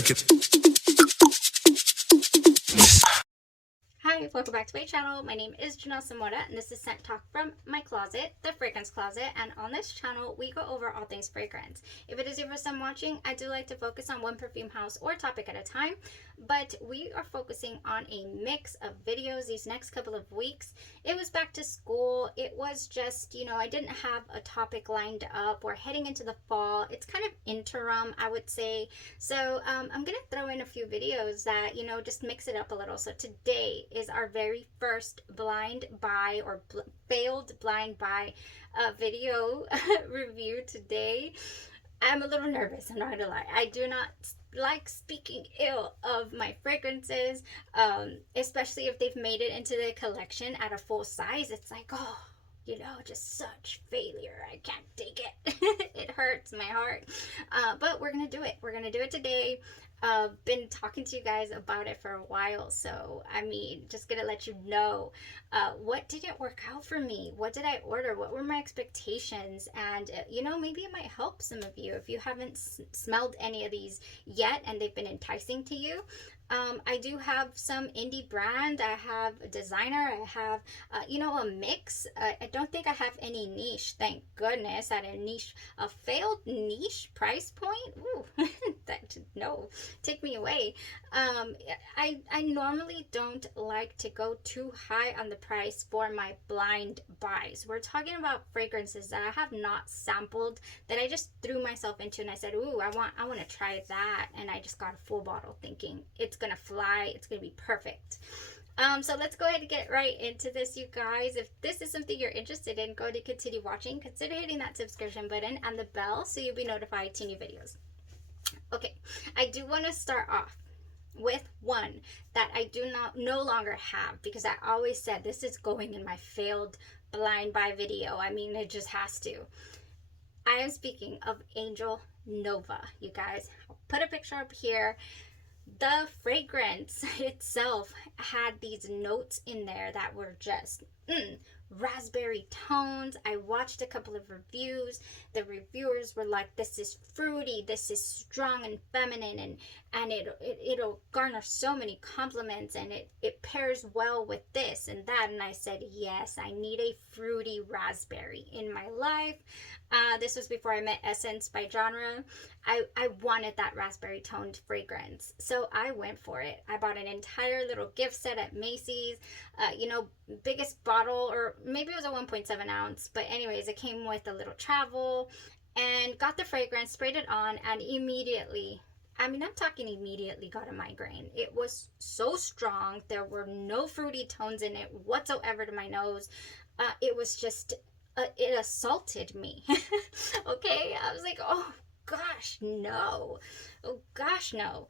check it. Hi, welcome back to my channel. My name is Janelle Samora, and this is Scent Talk from my closet, the fragrance closet. And on this channel, we go over all things fragrance. If it is your first time watching, I do like to focus on one perfume house or topic at a time, but we are focusing on a mix of videos these next couple of weeks. It was back to school. It was just, I didn't have a topic lined up. We're heading into the fall. It's kind of interim, I would say. So I'm going to throw in a few videos that, just mix it up a little. So today is our very first blind buy or failed blind buy video review today. I'm a little nervous, I'm not gonna lie. I do not like speaking ill of my fragrances, especially if they've made it into the collection at a full size. It's like, oh, just such failure. I can't take it. It hurts my heart. But we're gonna do it. We're gonna do it today. Been talking to you guys about it for a while, so just gonna let you know what didn't work out for me. What did I order? What were my expectations? And maybe it might help some of you if you haven't smelled any of these yet and they've been enticing to you. I do have some indie brand. I have a designer. I have, a mix. I don't think I have any niche. Thank goodness. At a failed niche price point. Ooh, no, take me away. I normally don't like to go too high on the price for my blind buys. We're talking about fragrances that I have not sampled, that I just threw myself into, and I said, ooh, I want to try that, and I just got a full bottle thinking it's gonna fly, it's gonna be perfect. So let's go ahead and get right into this, you guys. If this is something you're interested in, go to continue watching. Consider hitting that subscription button and the bell so you'll be notified to new videos. Okay, I do want to start off with one that I no longer have, because I always said this is going in my failed blind buy video. It just has to. I am speaking of Angel Nova, you guys. I'll put a picture up here. The fragrance itself had these notes in there that were just raspberry tones. I watched a couple of reviews. The reviewers were like, this is fruity, this is strong and feminine, and it'll garner so many compliments, and it pairs well with this and that. And I said, yes, I need a fruity raspberry in my life. This was before I met Essence by Genre. I wanted that raspberry toned fragrance, so I went for it. I bought an entire little gift set at Macy's, biggest bottle, or maybe it was a 1.7 ounce, but anyways, it came with a little travel, and got the fragrance, sprayed it on, and immediately, I'm talking immediately, got a migraine. It was so strong. There were no fruity tones in it whatsoever to my nose. It was just, it assaulted me. Okay, I was like, oh gosh, no. Oh gosh, no.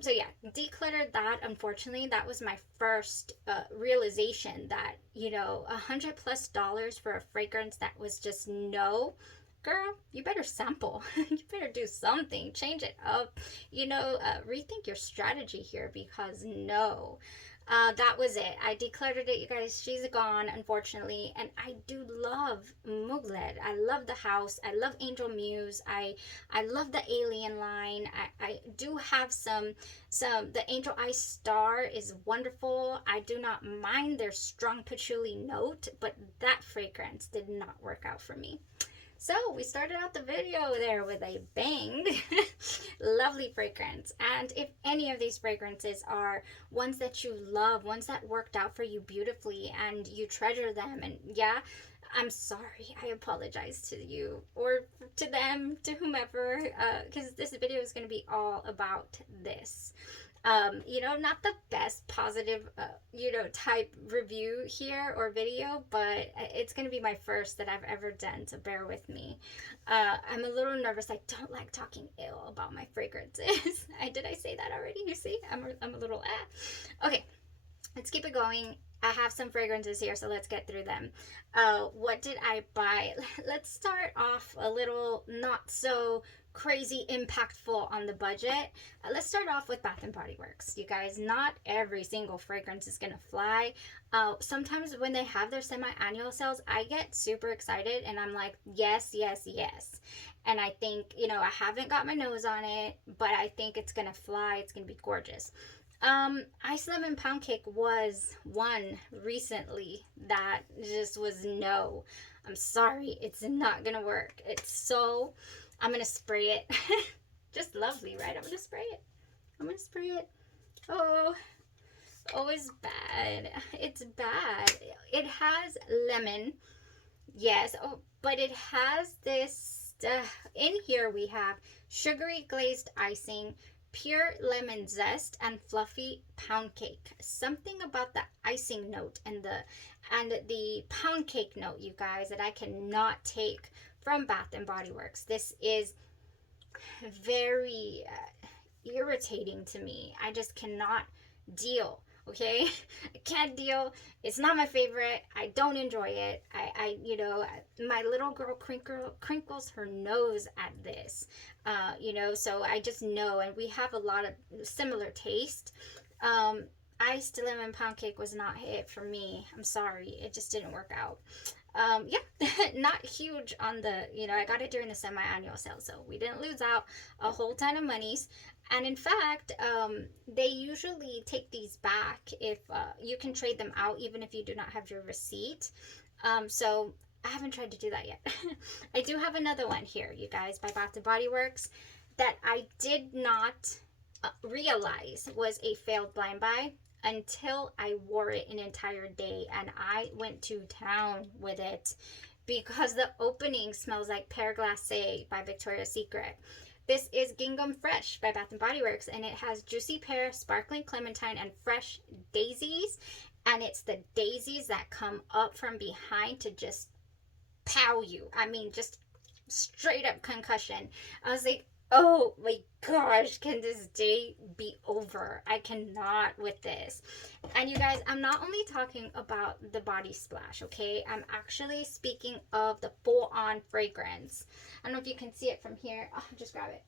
So yeah, decluttered that. Unfortunately, that was my first realization that, $100+ for a fragrance that was just no. Girl, you better sample. You better do something. Change it up. Rethink your strategy here, because no. That was it. I decluttered it, you guys. She's gone, unfortunately. And I do love Mugler. I love the house. I love Angel Muse. I love the Alien line. I do have some the Angel Eye Star is wonderful. I do not mind their strong patchouli note, but that fragrance did not work out for me. So we started out the video there with a bang. Lovely fragrance. And if any of these fragrances are ones that you love, ones that worked out for you beautifully and you treasure them, and yeah, I'm sorry, I apologize to you or to them, to whomever, because this video is going to be all about this. Not the best positive, type review here or video, but it's going to be my first that I've ever done, so bear with me. I'm a little nervous. I don't like talking ill about my fragrances. Did I say that already? You see, I'm a little, Okay, let's keep it going. I have some fragrances here, so let's get through them. What did I buy? Let's start off a little not so crazy impactful on the budget. Let's start off with Bath and Body Works. You guys, not every single fragrance is gonna fly. Sometimes when they have their semi-annual sales, I get super excited and I'm like, yes, yes, yes. And I think, you know, I haven't got my nose on it, but I think it's gonna fly. It's gonna be gorgeous. Ice Lemon Pound Cake was one recently that just was no. I'm sorry, it's not gonna work. I'm gonna spray it. Just lovely, right? I'm gonna spray it. I'm gonna spray it. Oh, oh, it's bad. It's bad. It has lemon, yes. Oh, but it has this. In here we have sugary glazed icing, pure lemon zest, and fluffy pound cake. Something about the icing note and the pound cake note, you guys, that I cannot take from Bath and Body Works. This is very irritating to me. I just cannot deal. Okay, I can't deal. It's not my favorite. I don't enjoy it. You know, my little girl crinkles her nose at this. You know, so I just know, and we have a lot of similar taste. Iced lemon pound cake was not it for me. I'm sorry, it just didn't work out. Yeah, not huge on the, you know, I got it during the semi-annual sale, so we didn't lose out a whole ton of monies. And in fact, they usually take these back if you can trade them out even if you do not have your receipt. So I haven't tried to do that yet. I do have another one here, you guys, by Bath & Body Works that I did not realize was a failed blind buy until I wore it an entire day, and I went to town with it because the opening smells like Pear Glacé by Victoria's Secret. This is Gingham Fresh by Bath & Body Works, and it has juicy pear, sparkling clementine, and fresh daisies. And it's the daisies that come up from behind to just pow you. I mean, just straight up concussion. I was like, oh my gosh, can this day be over? I cannot with this. And you guys, I'm not only talking about the body splash, okay? I'm actually speaking of the full-on fragrance. I don't know if you can see it from here. Oh, just grab it.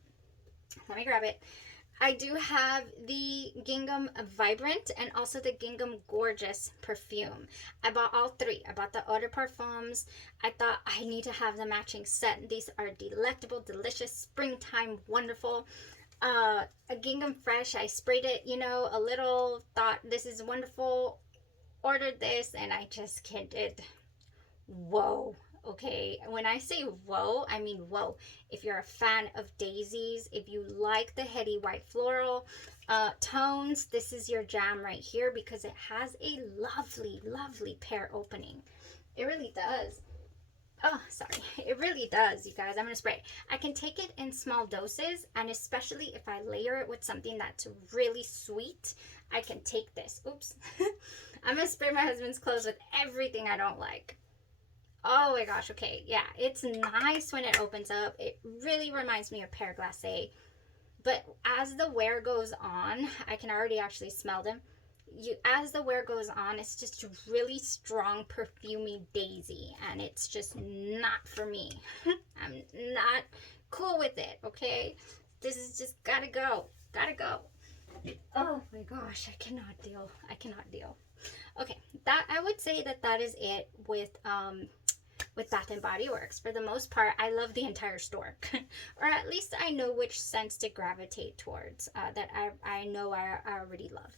Let me grab it. I do have the Gingham Vibrant and also the Gingham Gorgeous perfume. I bought all three. I bought the Eau de Parfums. I thought I need to have the matching set. These are delectable, delicious, springtime, wonderful. A Gingham Fresh, I sprayed it, you know, a little, thought this is wonderful, ordered this, and I just can't, whoa. Okay, when I say whoa, I mean whoa. If you're a fan of daisies, if you like the heady white floral tones, this is your jam right here because it has a lovely, lovely pear opening. It really does. Oh, sorry. It really does, you guys. I'm going to spray it. I can take it in small doses, and especially if I layer it with something that's really sweet, I can take this. Oops. I'm going to spray my husband's clothes with everything I don't like. Oh my gosh, okay, yeah, it's nice when it opens up. It really reminds me of Pear Glacé. But as the wear goes on, I can already actually smell them. As the wear goes on, it's just a really strong perfumey daisy, and it's just not for me. I'm not cool with it, okay? This is just gotta go. Oh my gosh, I cannot deal. Okay, that I would say that is it with Bath and Body Works. For the most part, I love the entire store, or at least I know which scents to gravitate towards that I know I already love.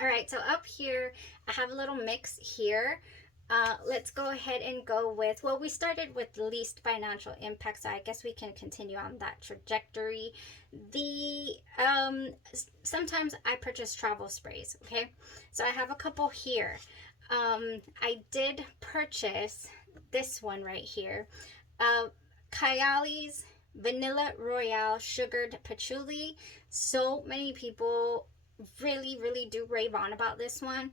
All right, so up here, I have a little mix here. Let's go ahead and go with, well, we started with least financial impact, so I guess we can continue on that trajectory. Sometimes I purchase travel sprays, okay? So I have a couple here. I did purchase this one right here. Kayali's Vanilla Royale Sugared Patchouli. So many people really do rave on about this one.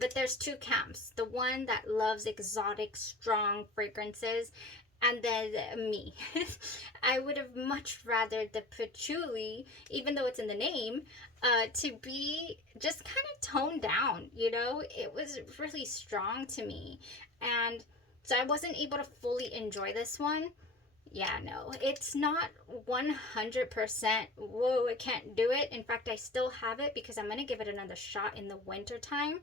But there's two camps. The one that loves exotic, strong fragrances, and then me. I would have much rather the patchouli, even though it's in the name, to be just kind of toned down. It was really strong to me, and so I wasn't able to fully enjoy this one. Yeah, no, it's not 100%. Whoa, I can't do it. In fact, I still have it because I'm gonna give it another shot in the winter time.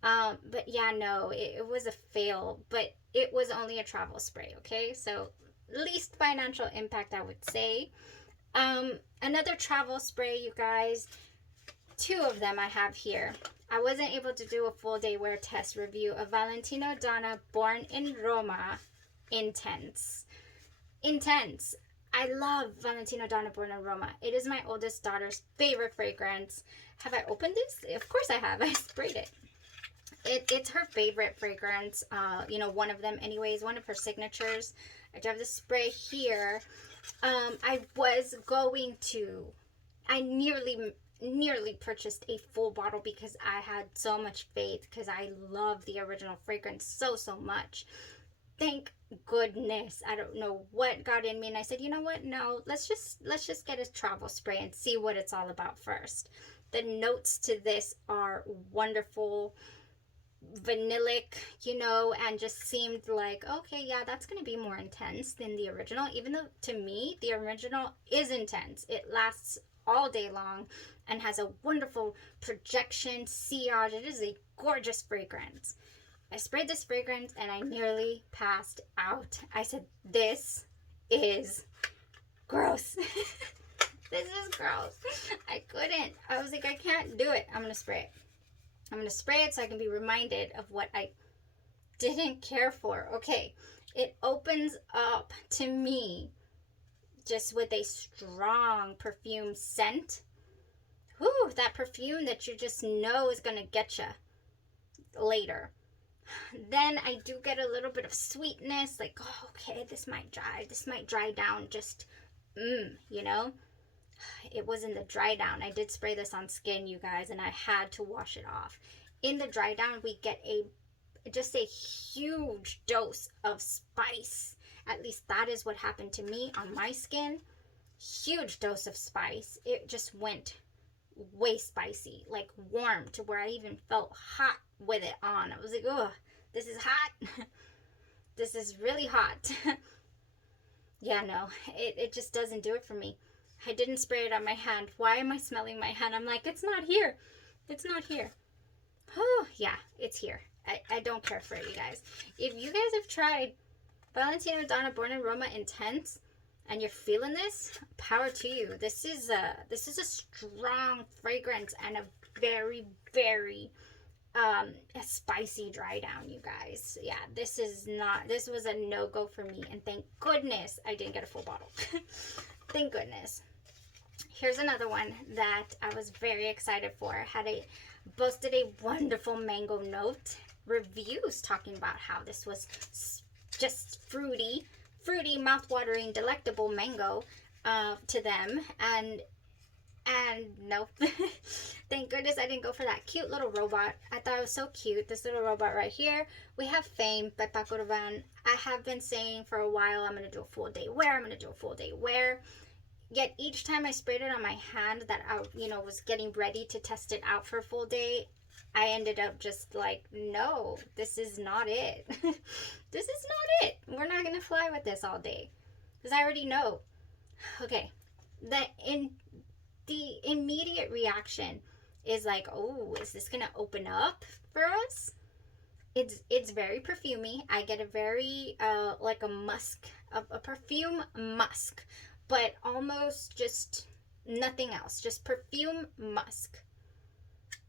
But yeah, no, it was a fail, but it was only a travel spray, okay? So least financial impact, I would say. Another travel spray, you guys, two of them I have here. I wasn't able to do a full day wear test review of Valentino Donna Born in Roma Intense. Intense. I love Valentino Donna Born in Roma. It is my oldest daughter's favorite fragrance. Have I opened this? Of course I have. I sprayed it. It's her favorite fragrance. One of them anyways, one of her signatures. I do have the spray here. I was going to, I nearly purchased a full bottle because I had so much faith, because I love the original fragrance so much. Thank goodness. I don't know what got in me, and I said, you know what? No, let's just get a travel spray and see what it's all about first. The notes to this are wonderful, vanillic, and just seemed like, okay, yeah, that's going to be more intense than the original, even though to me the original is intense. It lasts all day long and has a wonderful projection, sillage. It is a gorgeous fragrance. I sprayed this fragrance and I nearly passed out. I said, this is gross. This is gross. I couldn't. I was like, I can't do it. I'm going to spray it. I'm going to spray it so I can be reminded of what I didn't care for. Okay. It opens up to me just with a strong perfume scent. Whew, that perfume that you just know is going to get you later. Then I do get a little bit of sweetness, like, oh, okay, this might dry down, just, It wasn't the dry down. I did spray this on skin, you guys, and I had to wash it off. In the dry down, we get just a huge dose of spice. At least that is what happened to me on my skin. Huge dose of spice. It just went way spicy, like warm, to where I even felt hot with it on. I was like, oh, this is hot. This is really hot. Yeah, no, it just doesn't do it for me. I didn't spray it on my hand. Why am I smelling my hand? I'm like, it's not here. It's not here. Oh, yeah, it's here. I don't care for it, you guys. If you guys have tried Valentino Donna Born in Roma Intense and you're feeling this, power to you. This is a strong fragrance and a very, very a spicy dry down, you guys. Yeah, this was a no-go for me, and thank goodness I didn't get a full bottle. Thank goodness. Here's another one that I was very excited for. Boasted a wonderful mango note. Reviews talking about how this was just fruity, mouth-watering, delectable mango to them, and nope. Thank goodness I didn't go for that cute little robot. I thought it was so cute. This little robot right here. We have Fame by Paco Rabanne. I have been saying for a while I'm going to do a full day wear. Yet each time I sprayed it on my hand that I, was getting ready to test it out for a full day, I ended up just like, no, this is not it. This is not it. We're not going to fly with this all day. Because I already know. Okay. The immediate reaction is like, oh, is this going to open up for us? It's very perfumey. I get a very, like a musk, a perfume musk. But almost just nothing else. Just perfume musk.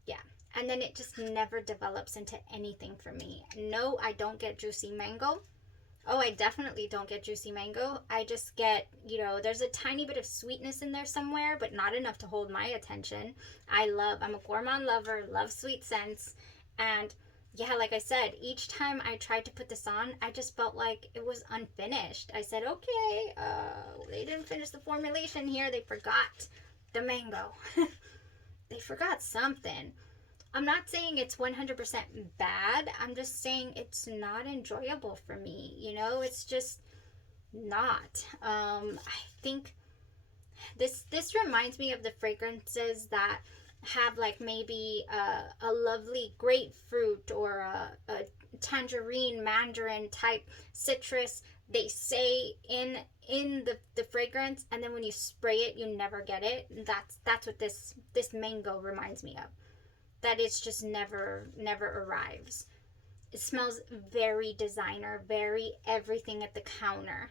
Yeah. And then it just never develops into anything for me. No, I don't get juicy mango. Oh, I definitely don't get juicy mango. I just get, there's a tiny bit of sweetness in there somewhere, but not enough to hold my attention. I'm a gourmand lover, love sweet scents. And yeah, like I said, each time I tried to put this on, I just felt like it was unfinished. I said, okay, they didn't finish the formulation here. They forgot the mango. They forgot something. I'm not saying it's 100% bad. I'm just saying it's not enjoyable for me. It's just, not. I think this reminds me of the fragrances that have like maybe a lovely grapefruit or a tangerine mandarin type citrus. They say in the fragrance, and then when you spray it you never get it. That's what this mango reminds me of. That it's just never arrives. It smells very designer, very everything at the counter.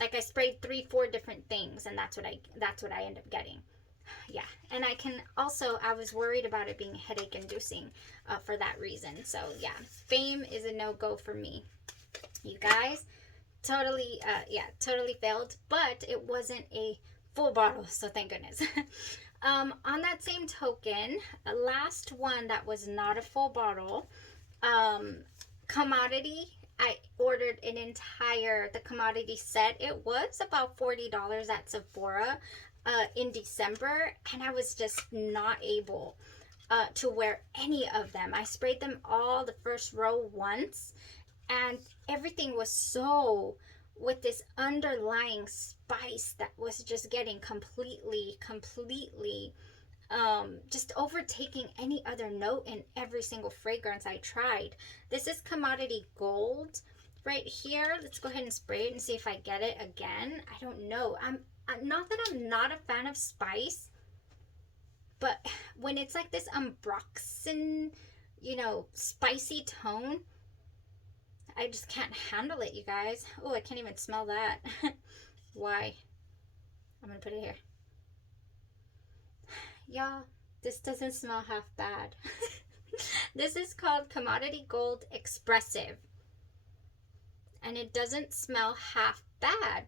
Like I sprayed 3 4 different things, and that's what I end up getting. Yeah, and I was worried about it being headache inducing for that reason. So yeah, Fame is a no-go for me, you guys. Totally, yeah, totally failed, but it wasn't a full bottle, so thank goodness. On that same token, last one that was not a full bottle, commodity. I ordered the commodity set. It was about $40 at Sephora in December, and I was just not able to wear any of them. I sprayed them all the first row once, and everything was so with this underlying spice that was just getting completely just overtaking any other note in every single fragrance I tried. This is Commodity Gold right here. Let's go ahead and spray it and see if I get it again. I don't know. I'm not that I'm not a fan of spice, but when it's like this Ambroxan, spicy tone, I just can't handle it, you guys. Oh, I can't even smell that. Why? I'm gonna put it here. Y'all, this doesn't smell half bad. This is called Commodity Gold Expressive, and it doesn't smell half bad.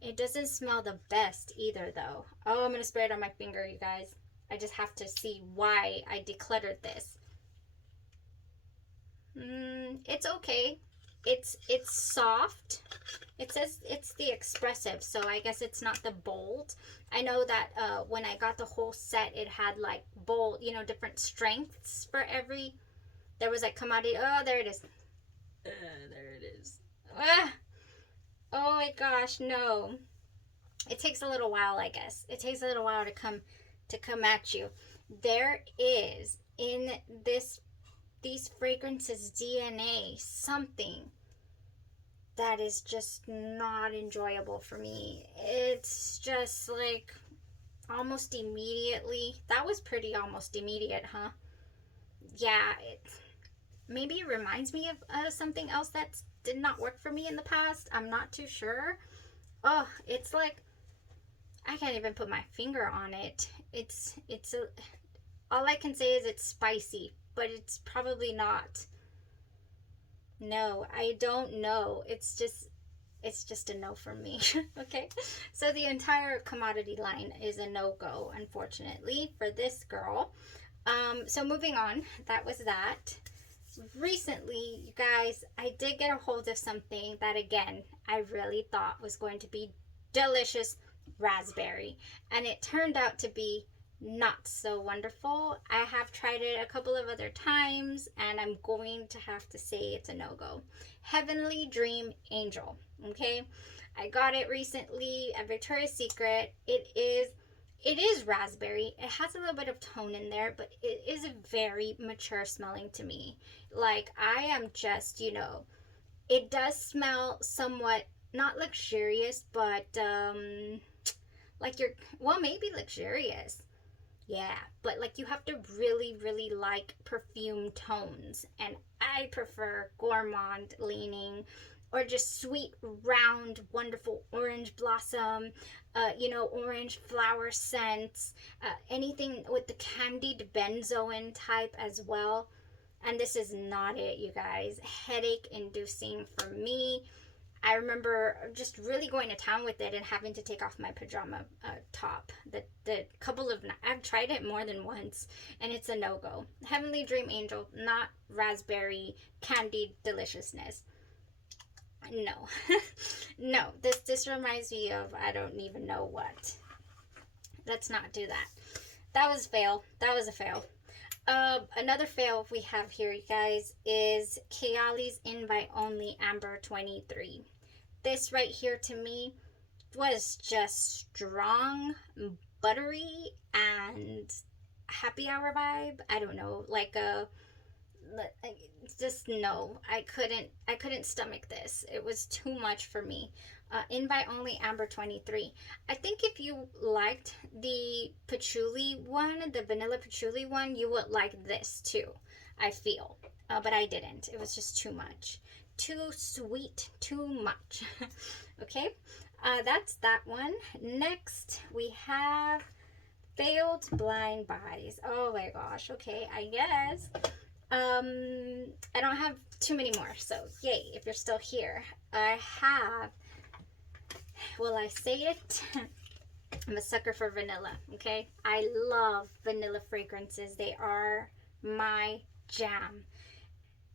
It doesn't smell the best either, though. Oh, I'm gonna spray it on my finger, you guys. I just have to see why I decluttered this. It's okay. It's soft. It says it's the expressive, so I guess it's not the bold. I know that when I got the whole set, it had like bold, different strengths for every. There was like commodity. Oh, there it is. There it is. Oh my gosh, no. It takes a little while, I guess. It takes a little while to come at you. There is in these fragrances DNA something that is just not enjoyable for me. It's just like almost immediately. That was pretty almost immediate, huh? Yeah, maybe it reminds me of something else that did not work for me in the past. I'm not too sure. Oh, it's like I can't even put my finger on it. All I can say is it's spicy, but it's probably not. No, I don't know. It's just a no for me. Okay, so the entire commodity line is a no-go, unfortunately, for this girl. So moving on, that was that. Recently, you guys, I did get a hold of something that, again, I really thought was going to be delicious, raspberry, and it turned out to be not so wonderful. I have tried it a couple of other times, and I'm going to have to say it's a no-go. Heavenly Dream Angel. Okay, I got it recently at Victoria's Secret. It is raspberry. It has a little bit of tone in there, but it is very mature smelling to me. Like, I am just, it does smell somewhat not luxurious, but like maybe luxurious. Yeah, but like you have to really like perfume tones, and I prefer gourmand leaning or just sweet, round, wonderful orange blossom, orange flower scents, anything with the candied benzoin type as well. And this is not it, you guys. Headache inducing for me. I remember just really going to town with it and having to take off my pajama top. I've tried it more than once, and it's a no-go. Heavenly Dream Angel, not raspberry candied deliciousness. No. No, this reminds me of I don't even know what. Let's not do that. That was a fail. Another fail we have here, you guys, is Kayali's Invite Only Amber 23. This right here to me was just strong, buttery, and happy hour vibe. I don't know, like a just no. I couldn't stomach this. It was too much for me. Invite only Amber 23. I think if you liked the patchouli one, the vanilla patchouli one, you would like this too. I feel, but I didn't. It was just too much, too sweet, too much. Okay, that's that one. Next we have failed blind buys. Oh my gosh. Okay, I guess I don't have too many more, so yay if you're still here. I have, will I say it? I'm a sucker for vanilla. Okay, I love vanilla fragrances. They are my jam.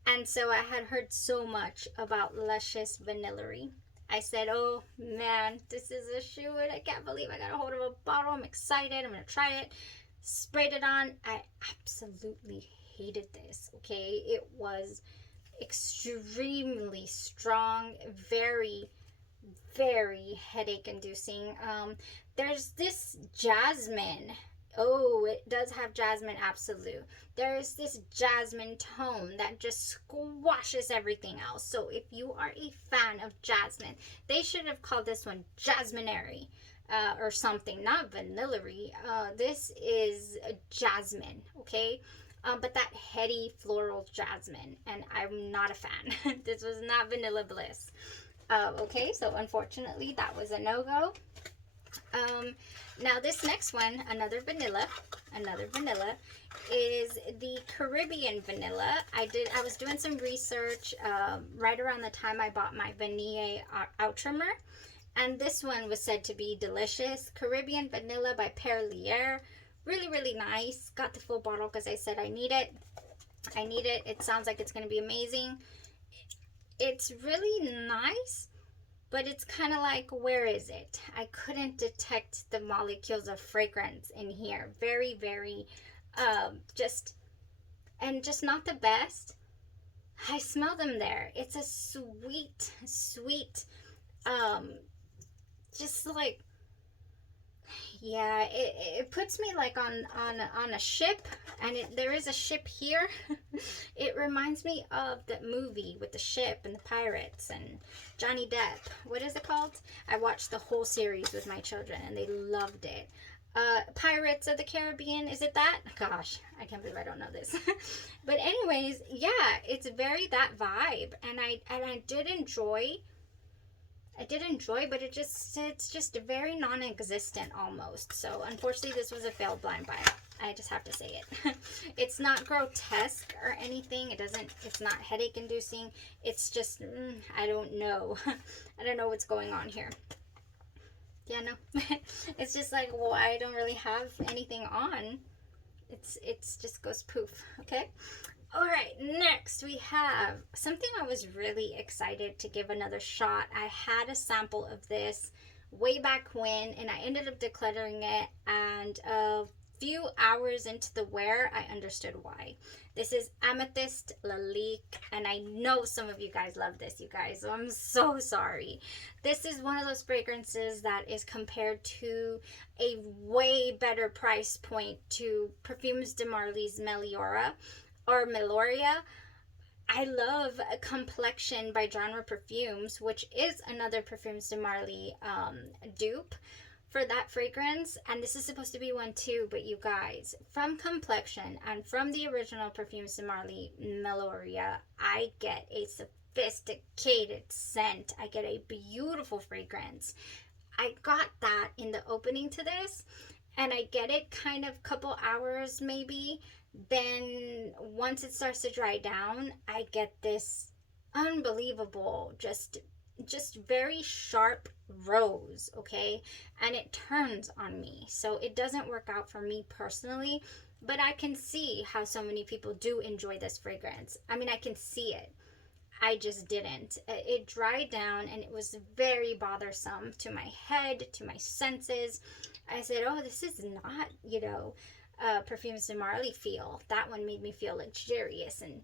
And so I had heard so much about Luscious Vanillary. I said, oh man, this is a shoe and I can't believe I got a hold of a bottle. I'm excited. I'm going to try it. Sprayed it on. I absolutely hated this. Okay, it was extremely strong, very, very headache inducing. There's this jasmine. Oh, it does have jasmine absolute. There's this jasmine tone that just squashes everything else. So if you are a fan of jasmine, they should have called this one Jasminery. Or something, not vanillary. This is jasmine, okay? But that heady floral jasmine, and I'm not a fan. This was not Vanilla Bliss. Okay, so unfortunately that was a no-go. Now this next one, another vanilla, is the Caribbean vanilla. I was doing some research right around the time I bought my Vanille Outrimer. And this one was said to be delicious. Caribbean Vanilla by Perlier. Really, really nice. Got the full bottle because I said I need it. I need it. It sounds like it's going to be amazing. It's really nice, but it's kind of like, where is it? I couldn't detect the molecules of fragrance in here. Very, very, just not the best. I smell them there. It's a sweet, sweet, just like, yeah, it puts me like on a ship, and there is a ship here. It reminds me of that movie with the ship and the pirates and Johnny Depp. What is it called? I watched the whole series with my children and they loved it. Pirates of the Caribbean, is it that? Gosh, I can't believe I don't know this. But anyways, yeah, it's very that vibe, and I did enjoy, but it's just very non-existent almost. So unfortunately this was a failed blind buy. I just have to say it. It's not grotesque or anything. It's not headache inducing. It's just, I don't know. I don't know what's going on here. Yeah, no. It's just like, well, I don't really have anything on. It's just goes poof, okay? All right, next we have something I was really excited to give another shot. I had a sample of this way back when, and I ended up decluttering it, and a few hours into the wear, I understood why. This is Amethyst Lalique, and I know some of you guys love this, you guys, so I'm so sorry. This is one of those fragrances that is compared to a way better price point to Perfumes de Marly's Meliora. Or Meloria. I love Complexion by Genre Perfumes, which is another Perfumes de Marly dupe for that fragrance. And this is supposed to be one too, but you guys, from Complexion and from the original Perfumes de Marly Meloria, I get a sophisticated scent. I get a beautiful fragrance. I got that in the opening to this, and I get it kind of couple hours maybe. Then once it starts to dry down, I get this unbelievable, just very sharp rose, okay? And it turns on me. So it doesn't work out for me personally, but I can see how so many people do enjoy this fragrance. I mean, I can see it. I just didn't. It dried down and it was very bothersome to my head, to my senses. I said, oh, this is not, Perfumes de Marly feel. That one made me feel luxurious and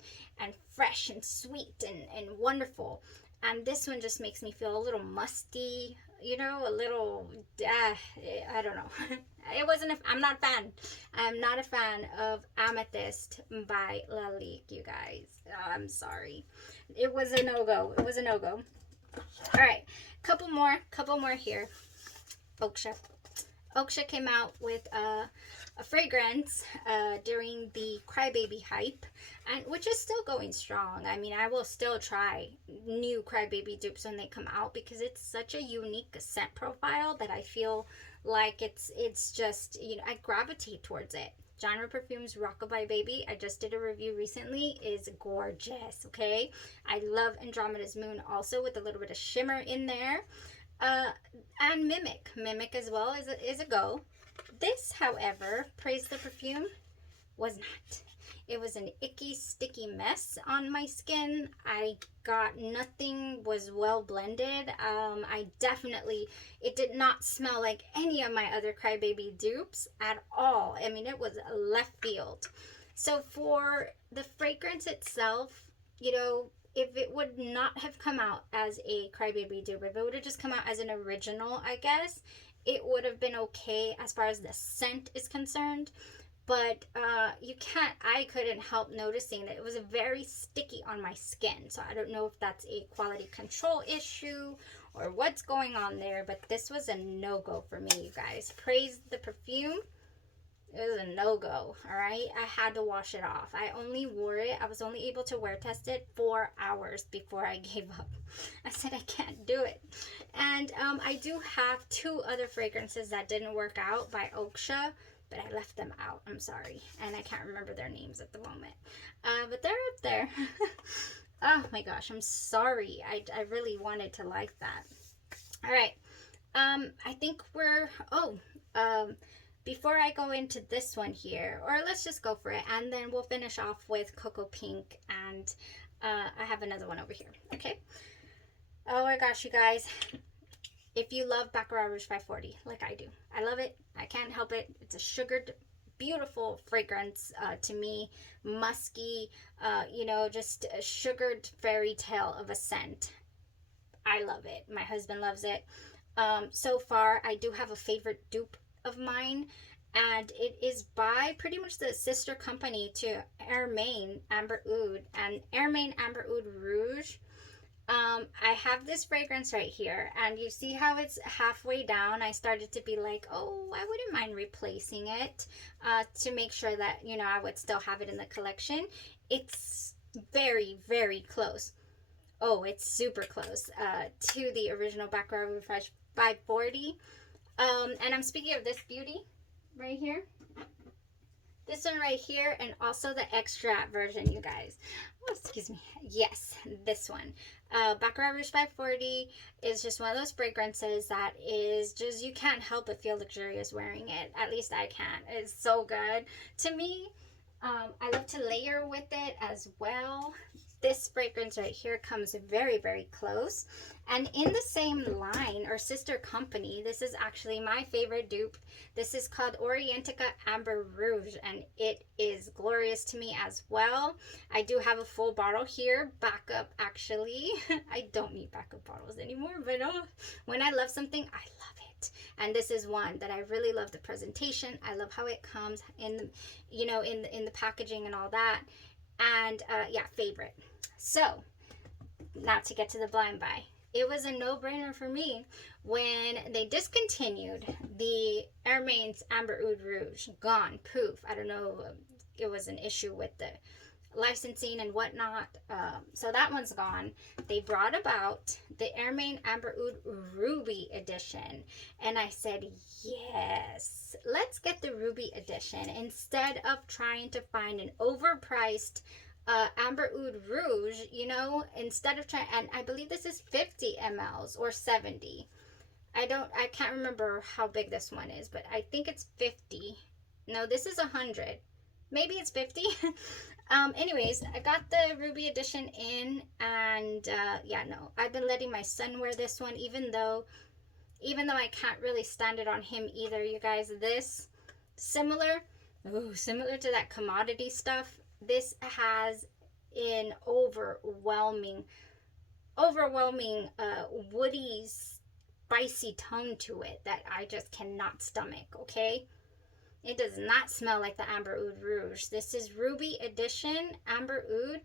fresh and sweet and wonderful. And this one just makes me feel a little musty, you know, a little, I don't know. I'm not a fan. I'm not a fan of Amethyst by Lalique, you guys. I'm sorry. It was a no-go. It was a no-go. All right, couple more here. Oksha. Oksha came out with a fragrance during the Crybaby hype, and which is still going strong. I mean, I will still try new Crybaby dupes when they come out because it's such a unique scent profile that I feel like it's just, you know, I gravitate towards it. Genre Perfume's Rockabye Baby, I just did a review recently, is gorgeous, okay? I love Andromeda's Moon also with a little bit of shimmer in there. And Mimic as well is a go. This, however, Praise the Perfume, was not. It was an icky, sticky mess on my skin. I got nothing was well blended. It did not smell like any of my other Crybaby dupes at all. I mean, it was left field. So for the fragrance itself, you know, if it would not have come out as a Crybaby dupe, if it would have just come out as an original, I guess, it would have been okay as far as the scent is concerned. But I couldn't help noticing that it was very sticky on my skin. So I don't know if that's a quality control issue or what's going on there, but this was a no-go for me, you guys. Praise the Perfume. It was a no-go, all right? I had to wash it off. I only wore it. I was only able to wear test it 4 hours before I gave up. I said, I can't do it. And I do have 2 other fragrances that didn't work out by Oksha, but I left them out. I'm sorry. And I can't remember their names at the moment. But they're up there. Oh my gosh, I'm sorry. I really wanted to like that. All right. I think before I go into this one here, or let's just go for it, and then we'll finish off with Cocoa Pink, and I have another one over here, okay? Oh my gosh, you guys. If you love Baccarat Rouge 540, like I do, I love it. I can't help it. It's a sugared, beautiful fragrance to me. Musky, you know, just a sugared fairy tale of a scent. I love it. My husband loves it. So far, I do have a favorite dupe of mine, and it is by pretty much the sister company to Hermès Amber Oud and Hermès Amber Oud Rouge. I have this fragrance right here, and you see how it's halfway down. I started to be like, oh, I wouldn't mind replacing it to make sure that, you know, I would still have it in the collection. It's very, very close. Oh, it's super close to the original Baccarat Rouge 540. And I'm speaking of this beauty right here. This one right here, and also the extract version, you guys. Oh, excuse me. Yes, this one. Baccarat Rouge 540 is just one of those fragrances that is just, you can't help but feel luxurious wearing it. At least I can. It's so good. To me, I love to layer with it as well. This fragrance right here comes very, very close. And in the same line or sister company, this is actually my favorite dupe. This is called Orientica Amber Rouge, and it is glorious to me as well. I do have a full bottle here, backup actually. I don't need backup bottles anymore, but when I love something, I love it. And this is one that I really love the presentation. I love how it comes in the, you know, in the packaging and all that. And yeah, favorite. So now to get to the blind buy. It was a no-brainer for me when they discontinued the Hermès Amber Oud Rouge. Gone, poof. I don't know, it was an issue with the licensing and whatnot. So that one's gone. They brought about the Hermès Amber Oud Ruby edition. And I said, yes, let's get the Ruby edition instead of trying to find an overpriced Amber Oud Rouge, you know, instead of trying, and I believe this is 50 mLs or 70. I can't remember how big this one is, but I think it's 50. No, this is 100. Maybe it's 50. Anyways, I got the Ruby edition in, and yeah, no, I've been letting my son wear this one, even though I can't really stand it on him either, you guys. This, similar to that commodity stuff, this has an overwhelming overwhelming woody, spicy tone to it that I just cannot stomach, okay? It does not smell like the Amber Oud Rouge. This is Ruby Edition Amber Oud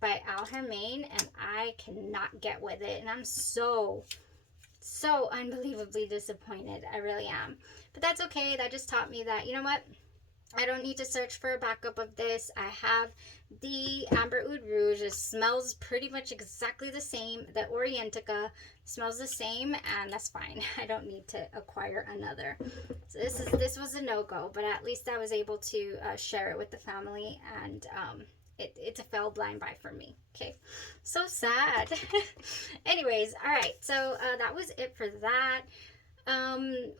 by Al Hermaine, and I cannot get with it. And I'm so unbelievably disappointed. I really am. But that's okay. That just taught me that, you know what? I don't need to search for a backup of this. I have the Amber Oud Rouge. It smells pretty much exactly the same. The Orientica smells the same, and that's fine. I don't need to acquire another. So this was a no-go, but at least I was able to share it with the family, and it's a fell blind buy for me. Okay, so sad. Anyways, all right, so that was it for that.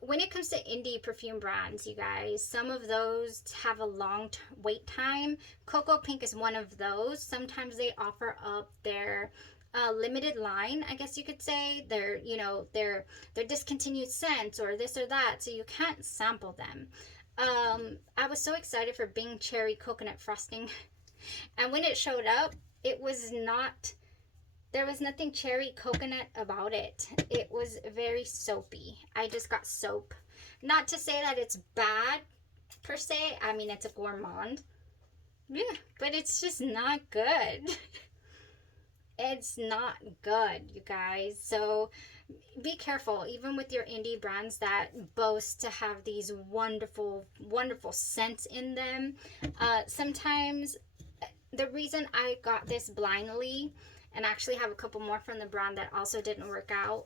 When it comes to indie perfume brands, you guys, some of those have a long wait time. Cocoa Pink is one of those. Sometimes they offer up their limited line, I guess you could say. Their, you know, their discontinued scents or this or that, so you can't sample them. I was so excited for Bing Cherry Coconut Frosting, and when it showed up, it was not. There was nothing cherry coconut about it. It was very soapy. I just got soap. Not to say that it's bad per se. I mean, it's a gourmand. Yeah, but it's just not good. It's not good, you guys. So be careful, even with your indie brands that boast to have these wonderful, wonderful scents in them. Sometimes the reason I got this blindly, and actually have a couple more from the brand that also didn't work out,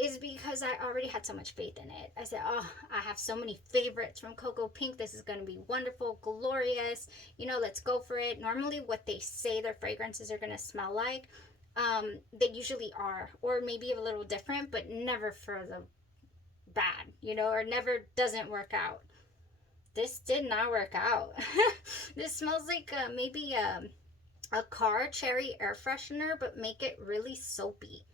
is because I already had so much faith in it. I said, oh, I have so many favorites from Cocoa Pink. This is going to be wonderful, glorious. You know, let's go for it. Normally what they say their fragrances are going to smell like, they usually are. Or maybe a little different, but never for the bad, you know, or never doesn't work out. This did not work out. This smells like maybe a car cherry air freshener, but make it really soapy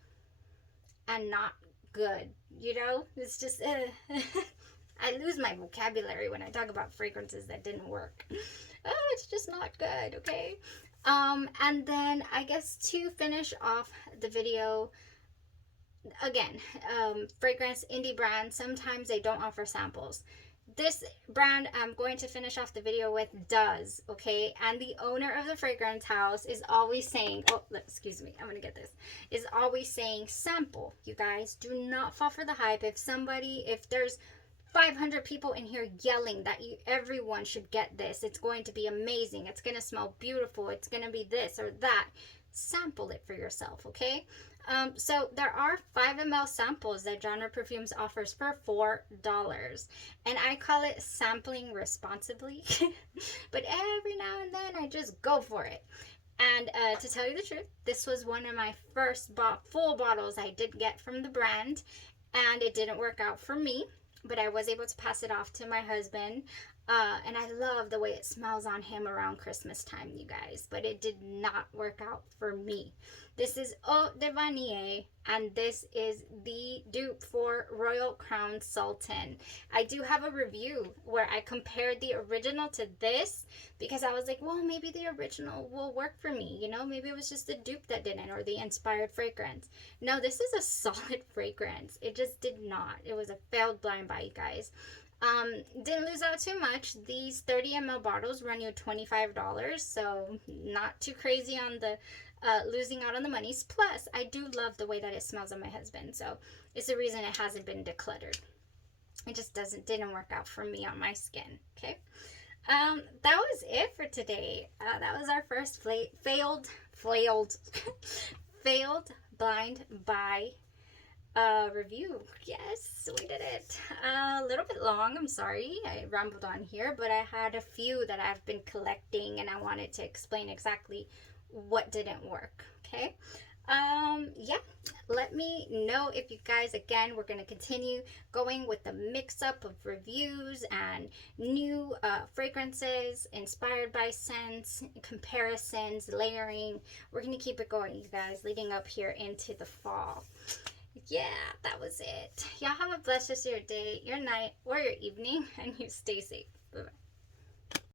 and not good, you know? It's just I lose my vocabulary when I talk about fragrances that didn't work. Oh, it's just not good, okay? And then I guess to finish off the video, again, fragrance indie brands, sometimes they don't offer samples. This brand I'm going to finish off the video with does, okay? And the owner of the fragrance house is always saying, oh, excuse me, I'm gonna get this, is always saying sample. You guys, do not fall for the hype. If there's 500 people in here yelling that everyone should get this, it's going to be amazing, it's gonna smell beautiful, it's gonna be this or that, sample it for yourself, okay? So there are 5 ml samples that Genre Perfumes offers for $4, and I call it sampling responsibly. But every now and then I just go for it. And to tell you the truth, this was one of my first full bottles I did get from the brand, and it didn't work out for me, but I was able to pass it off to my husband. And I love the way it smells on him around Christmas time, you guys, but it did not work out for me. This is Eau de Vanille, and this is the dupe for Royal Crown Sultan. I do have a review where I compared the original to this, because I was like, well, maybe the original will work for me, you know, maybe it was just the dupe that didn't, or the inspired fragrance. No, this is a solid fragrance. It just did not. It was a failed blind buy, you guys. Didn't lose out too much. These 30 ml bottles run you $25, so not too crazy on the losing out on the monies. Plus, I do love the way that it smells on my husband, so it's the reason it hasn't been decluttered. It just didn't work out for me on my skin. Okay, that was it for today. That was our first failed blind buy review. Yes, we did it. A little bit long, I'm sorry I rambled on here, but I had a few that I've been collecting and I wanted to explain exactly what didn't work. Okay, yeah, let me know if you guys, again, we're going to continue going with the mix-up of reviews and new fragrances inspired by scents, comparisons, layering. We're going to keep it going, you guys, leading up here into the fall. Yeah, that was it. Y'all have a blessed rest of your day, your night, or your evening, and you stay safe. Bye-bye.